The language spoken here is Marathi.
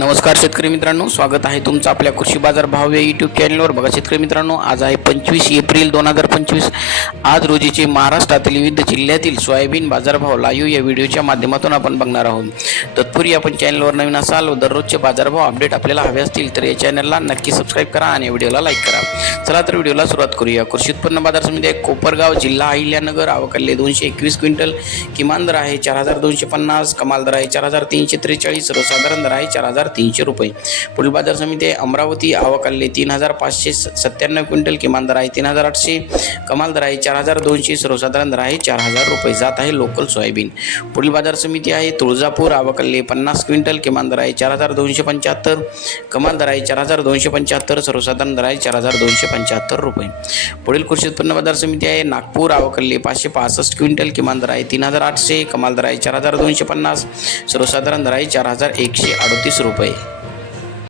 नमस्कार शेतकरी मित्रांनो स्वागत आहे तुमचं आपल्या कृषी बाजार भाव या यूट्यूब चॅनलवर बघा शेतकरी मित्रांनो आज आहे पंचवीस एप्रिल दोन हजार पंचवीस. आज रोजीचे महाराष्ट्रातील विविध जिल्ह्यातील सोयाबीन बाजारभाव लाईव्ह या व्हिडिओच्या माध्यमातून आपण बघणार आहोत. तत्पूर्वी आपण चॅनलवर नवीन असाल व दररोजचे बाजारभाव अपडेट आपल्याला हवे असतील तर या चॅनलला नक्की सबस्क्राईब करा आणि व्हिडिओला लाईक करा. चला तर व्हिडिओला सुरुवात करूया. कृषी उत्पन्न बाजार समिती कोपरगाव जिल्हा अहिल्यानगर आवकल्ले दोनशे एकवीस क्विंटल. किमान दर आहे चार हजार दोनशे पन्नास कमाल दर आहे चार हजार तीनशे त्रेचाळीस सर्वसाधारण दर आहे चार हजार तीनशे रुपये. पुढील बाजार समिती आहे. अमरावती आवकल्ले तीन हजार पाचशे सत्त्याण्णव क्विंटल किमान दर आहे. तीन हजार आठशे कमाल दर आहे. चार हजार दोनशे सर्वसाधारण दर आहे. चार हजार रुपये. जात आहे लोकल सोयाबीन. पुढील बाजार समिती आहे. तुळजापूर आवकल्ले पन्नास क्विंटल किमान दर आहे. चार हजार दोनशे पंच्याहत्तर कमाल दर आहे. चार हजार दोनशे पंच्याहत्तर सर्वसाधारण दर आहे. चार हजार दोनशे पंच्याहत्तर रुपये. पुढील कृषी उत्पन्न बाजार समिती आहे. नागपूर आवकल्ली पाचशे पासष्ट क्विंटल किमान दर आहे. तीन हजार आठशे कमाल दर आहे. चार हजार दोनशे पन्नास सर्वसाधारण दर आहे. चार हजार एकशे अडतीस रुपये. 宝